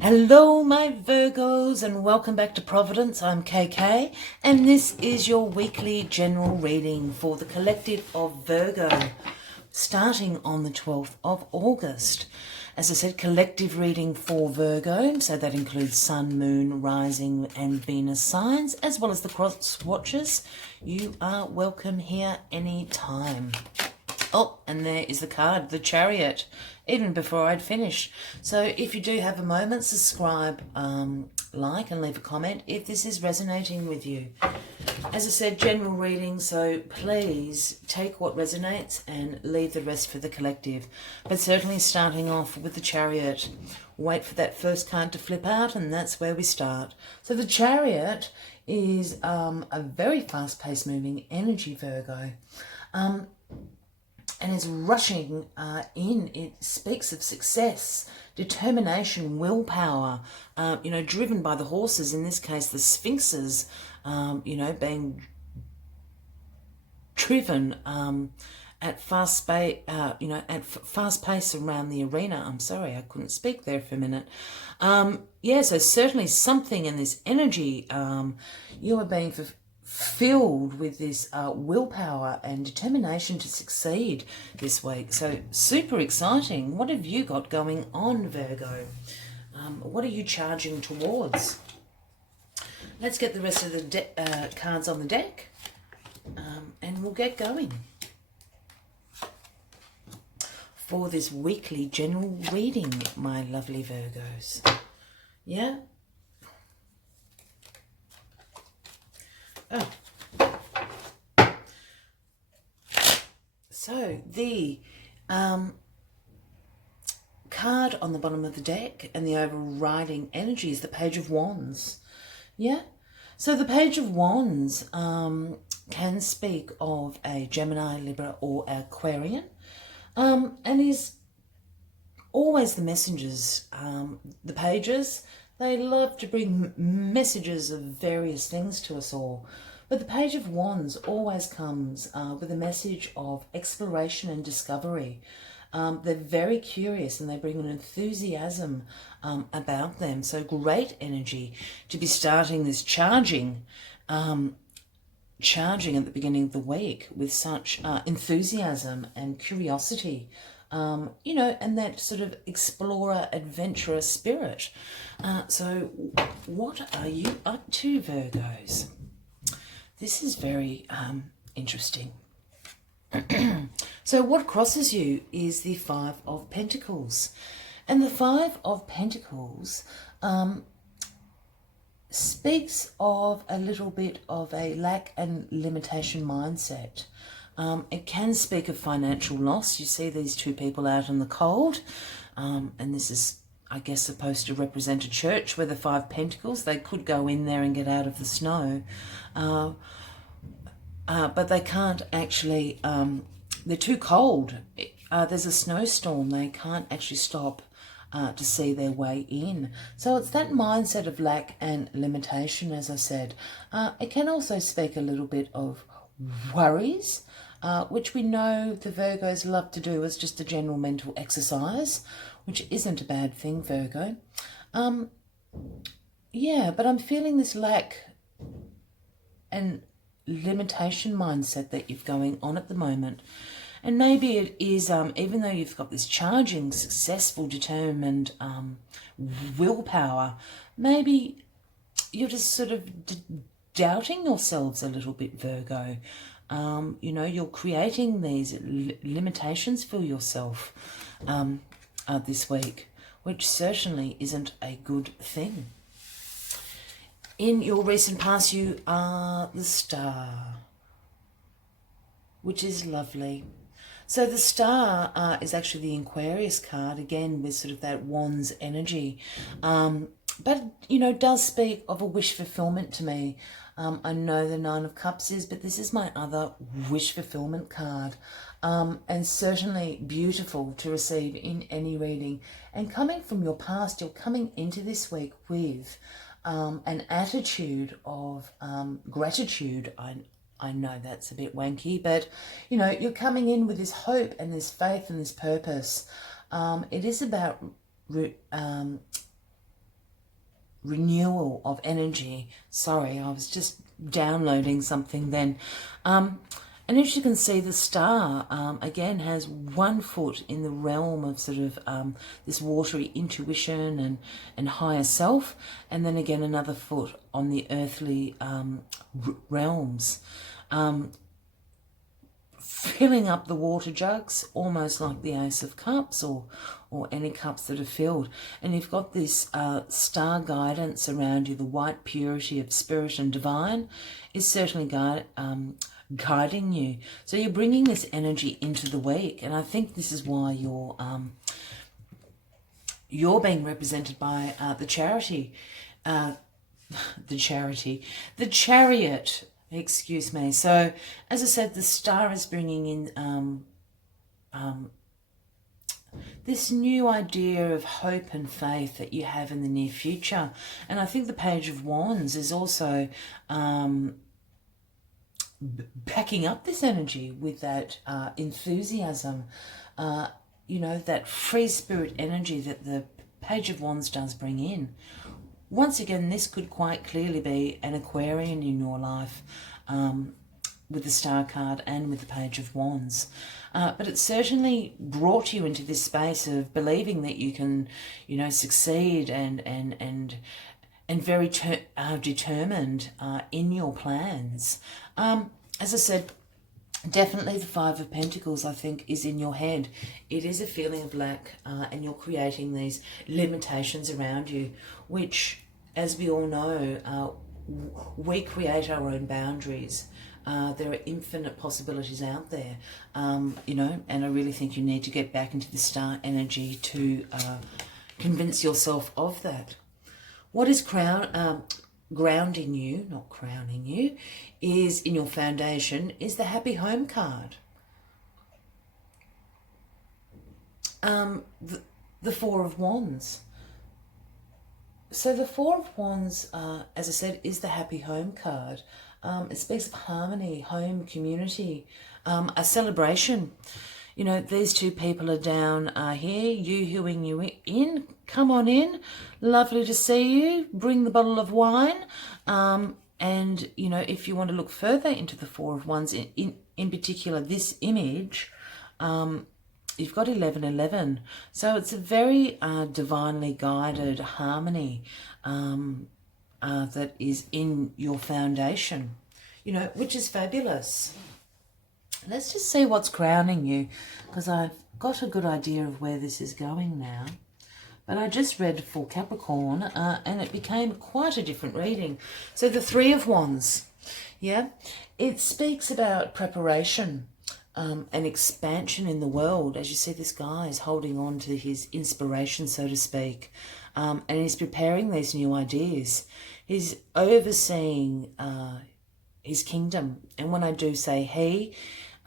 Hello my Virgos and welcome back to Providence. I'm KK and this is your weekly general reading for the collective of Virgo starting on the 12th of August. As I said, collective reading for Virgo, so that includes Sun, Moon, Rising and Venus signs as well as the cross watchers. You are welcome here anytime. Oh, and there is the card, the chariot, even before I'd finished. So if you do have a moment, subscribe, like and leave a comment if this is resonating with you. As I said, general reading, so please take what resonates and leave the rest for the collective. But certainly starting off with the chariot, wait for that first card to flip out and that's where we start. So the chariot is a very fast-paced moving energy, Virgo. And is rushing in. It speaks of success, determination, willpower, driven by the horses, in this case the sphinxes, being driven at fast pace around the arena. I'm sorry, I couldn't speak there for a minute. So certainly something in this energy, you are being filled with this willpower and determination to succeed this week. So super exciting. What have you got going on, Virgo? What are you charging towards? Let's get the rest of the cards on the deck and we'll get going for this weekly general reading, my lovely Virgos. Yeah? Oh. So the card on the bottom of the deck and the overriding energy is the Page of Wands. Yeah? So the Page of Wands can speak of a Gemini, Libra or Aquarian, and is always the messengers, the pages. They love to bring messages of various things to us all. But the Page of Wands always comes with a message of exploration and discovery. They're very curious and they bring an enthusiasm about them. So great energy to be starting this charging at the beginning of the week with such enthusiasm and curiosity. And that sort of explorer, adventurer spirit. So what are you up to, Virgos? This is very interesting. So what crosses you is the Five of Pentacles. And the Five of Pentacles speaks of a little bit of a lack and limitation mindset. It can speak of financial loss. You see these two people out in the cold, and this is, I guess, supposed to represent a church where the Five Pentacles, they could go in there and get out of the snow, but they can't actually, they're too cold. There's a snowstorm. They can't actually stop to see their way in. So it's that mindset of lack and limitation, as I said. It can also speak a little bit of worries, which we know the Virgos love to do as just a general mental exercise, which isn't a bad thing, Virgo. But I'm feeling this lack and limitation mindset that you've going on at the moment. And maybe it is, even though you've got this charging, successful, determined willpower, maybe you're just sort of doubting yourselves a little bit, Virgo. You're creating these limitations for yourself this week, which certainly isn't a good thing. In your recent past, you are the Star, which is lovely. So the Star is actually the Aquarius card, again, with sort of that Wands energy. But, does speak of a wish fulfillment to me. I know the Nine of Cups is, but this is my other wish fulfillment card. And certainly beautiful to receive in any reading. And coming from your past, you're coming into this week with an attitude of gratitude. I know that's a bit wanky, but, you're coming in with this hope and this faith and this purpose. It is about renewal of energy. Sorry, I was just downloading something then. And as you can see, the star, again, has 1 foot in the realm of sort of this watery intuition and higher self, and then again another foot on the earthly realms. Filling up the water jugs, almost like the Ace of Cups or any cups that are filled. And you've got this star guidance around you. The white purity of spirit and divine is certainly guiding you. So you're bringing this energy into the week. And I think this is why you're being represented by the chariot. Excuse me. So, as I said, the star is bringing in this new idea of hope and faith that you have in the near future. And I think the Page of Wands is also backing up this energy with that enthusiasm, you know, that free spirit energy that the Page of Wands does bring in. Once again, this could quite clearly be an Aquarian in your life, with the Star card and with the Page of Wands. But it certainly brought you into this space of believing that you can, you know, succeed and very determined in your plans. As I said, definitely the Five of Pentacles, I think, is in your head. It is a feeling of lack, and you're creating these limitations around you, which, as we all know, we create our own boundaries. There are infinite possibilities out there, you know, and I really think you need to get back into the star energy to convince yourself of that. What is grounding you, not crowning you, is in your foundation, is the Happy Home card. The Four of Wands. So the Four of Wands, as I said, is the Happy Home card. It speaks of harmony, home, community, a celebration. You know, these two people are down here, yoo-hooing you in. Come on in. Lovely to see you. Bring the bottle of wine. And, you know, if you want to look further into the Four of Wands, in particular this image, you've got 1111. So it's a very divinely guided harmony that is in your foundation, you know, which is fabulous. Let's just see what's crowning you, because I've got a good idea of where this is going now. But I just read for Capricorn, and it became quite a different reading. So the Three of Wands, yeah, it speaks about preparation and expansion in the world. As you see, this guy is holding on to his inspiration, so to speak, and he's preparing these new ideas. He's overseeing his kingdom. And when I do say he,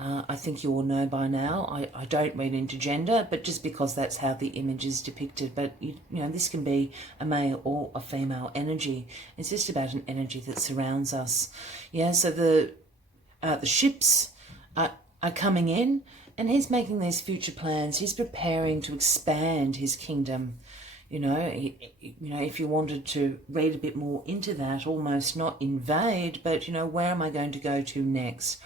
I think you all know by now, I don't read into gender, but just because that's how the image is depicted. But, you know, this can be a male or a female energy. It's just about an energy that surrounds us. Yeah, so the ships are coming in, and he's making these future plans. He's preparing to expand his kingdom. You know, if you wanted to read a bit more into that, almost not invade, but, you know, where am I going to go to next?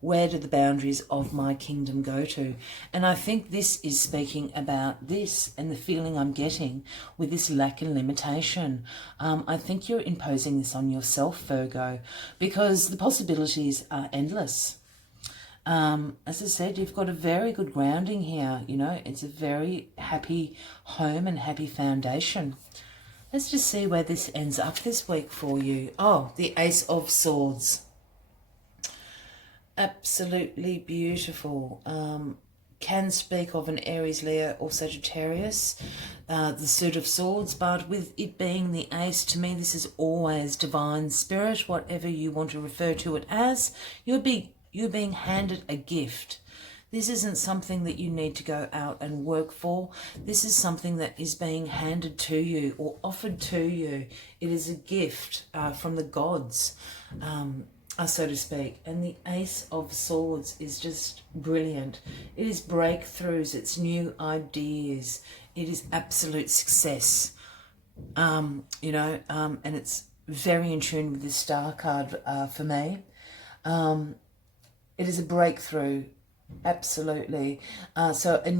Where do the boundaries of my kingdom go to? And I think this is speaking about this and the feeling I'm getting with this lack and limitation. I think you're imposing this on yourself, Virgo, because the possibilities are endless. As I said, you've got a very good grounding here. You know, it's a very happy home and happy foundation. Let's just see where this ends up this week for you. Oh, the Ace of Swords. Absolutely beautiful. Can speak of an Aries, Leo or Sagittarius. The Suit of Swords, but with it being the Ace, to me this is always divine spirit, whatever you want to refer to it as. You're being handed a gift. This isn't something that you need to go out and work for. This is something that is being handed to you or offered to you. It is a gift from the gods, so to speak. And the Ace of Swords is just brilliant. It is breakthroughs. It's new ideas. It is absolute success. you know, and it's very in tune with this star card for me. It is a breakthrough, absolutely. So a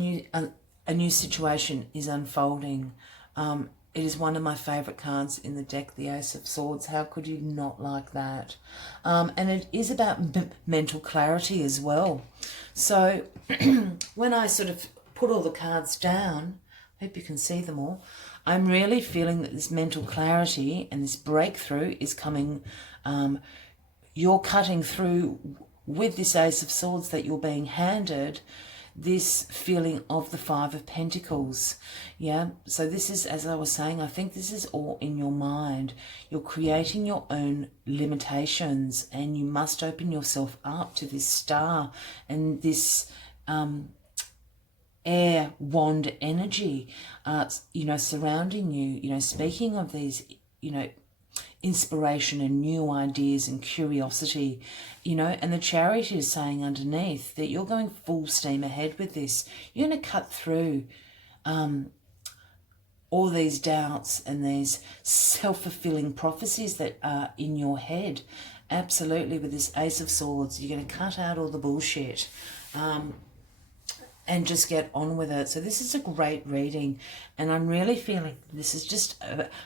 new situation is unfolding. It is one of my favourite cards in the deck, the Ace of Swords. How could you not like that? And it is about mental clarity as well. So when I sort of put all the cards down, hope you can see them all, I'm really feeling that this mental clarity and this breakthrough is coming. You're cutting through with this Ace of Swords that you're being handed, this feeling of the Five of Pentacles. Yeah, so this is, as I was saying, I think this is all in your mind. You're creating your own limitations, and you must open yourself up to this star and this air wand energy, you know, surrounding you, you know, speaking of these, you know, inspiration and new ideas and curiosity, you know, and the chariot is saying underneath that you're going full steam ahead with this. You're going to cut through all these doubts and these self-fulfilling prophecies that are in your head. Absolutely, with this Ace of Swords, you're going to cut out all the bullshit. And just get on with it. So this is a great reading, and I'm really feeling this is just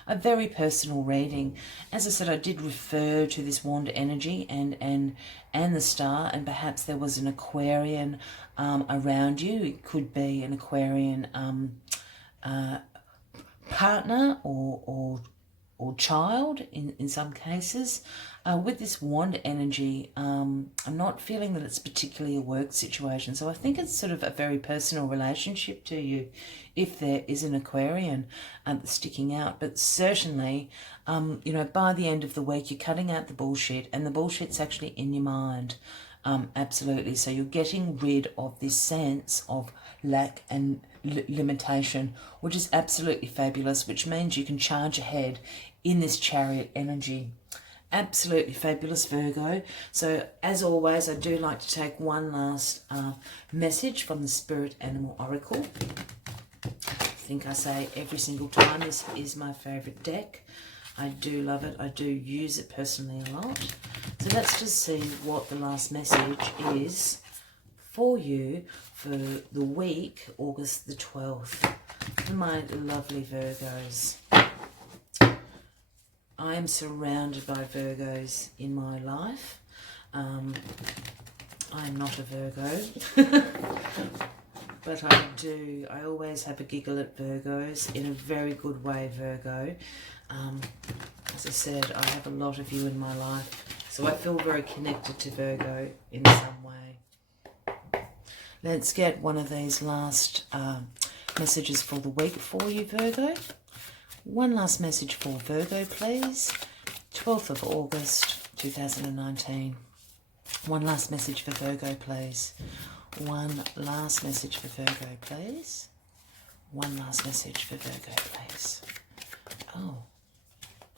a very personal reading. As I said, I did refer to this wand energy and the star, and perhaps there was an Aquarian around you. It could be an Aquarian partner or child in some cases. With this wand energy, I'm not feeling that it's particularly a work situation. So I think it's sort of a very personal relationship to you if there is an Aquarian sticking out. But certainly, you know, by the end of the week, you're cutting out the bullshit, and the bullshit's actually in your mind. Absolutely. So you're getting rid of this sense of lack and limitation, which is absolutely fabulous, which means you can charge ahead in this chariot energy. Absolutely fabulous, Virgo. So as always, I do like to take one last message from the Spirit Animal Oracle. I think I say every single time, this is my favourite deck. I do love it. I do use it personally a lot. So let's just see what the last message is for you for the week, August the 12th, for my lovely Virgos. I am surrounded by Virgos in my life. I am not a Virgo, but I always have a giggle at Virgos in a very good way, Virgo. As I said, I have a lot of you in my life, so I feel very connected to Virgo in some way. Let's get one of these last messages for the week for you, Virgo. One last message for Virgo, please. 12th of August, 2019. One last message for Virgo, please. One last message for Virgo, please. One last message for Virgo, please. Oh,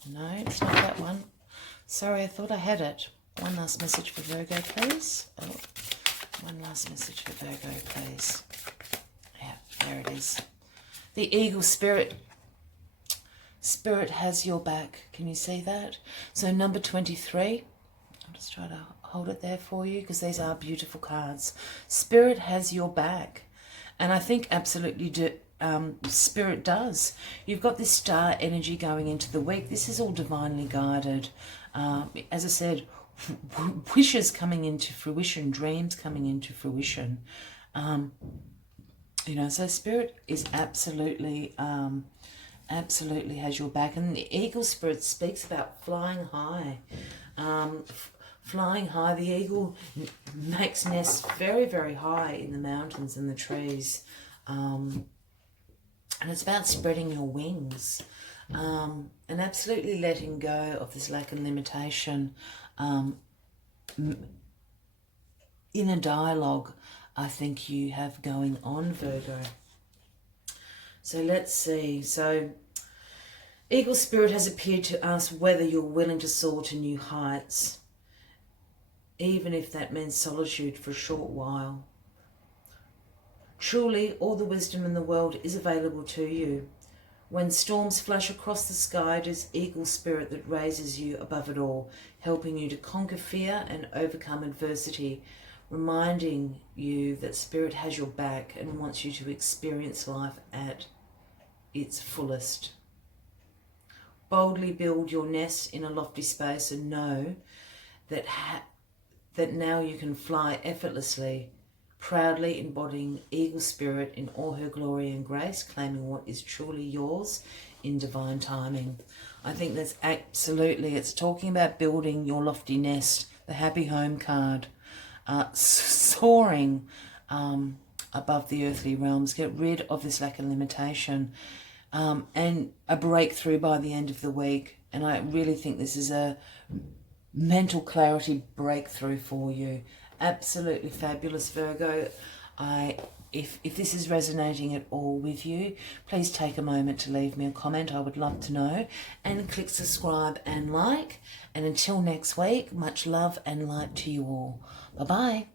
no, it's not that one. Sorry, I thought I had it. One last message for Virgo, please. Oh, one last message for Virgo, please. Yeah, there it is. The Eagle Spirit. Spirit has your back. Can you see that? So number 23. I'll just try to hold it there for you because these are beautiful cards. Spirit has your back. And I think absolutely Spirit does. You've got this star energy going into the week. This is all divinely guided. As I said, wishes coming into fruition, dreams coming into fruition. You know, so Spirit is absolutely has your back. And the Eagle Spirit speaks about flying high. Flying high. The eagle makes nests very, very high in the mountains and the trees. And it's about spreading your wings. And absolutely letting go of this lack and limitation. Inner dialogue, I think you have going on, Virgo. So let's see. So Eagle Spirit has appeared to us whether you're willing to soar to new heights, even if that means solitude for a short while. Truly, all the wisdom in the world is available to you. When storms flash across the sky, it is eagle spirit that raises you above it all, helping you to conquer fear and overcome adversity, reminding you that spirit has your back and wants you to experience life at its fullest. Boldly build your nest in a lofty space and know that that now you can fly effortlessly, proudly embodying eagle spirit in all her glory and grace, claiming what is truly yours in divine timing. I think that's absolutely, it's talking about building your lofty nest, the happy home card, soaring above the earthly realms, get rid of this lack of limitation, and a breakthrough by the end of the week. And I really think this is a mental clarity breakthrough for you. Absolutely fabulous, Virgo. If this is resonating at all with you, please take a moment to leave me a comment. I would love to know. And click subscribe and like. And until next week, much love and light to you all. Bye-bye.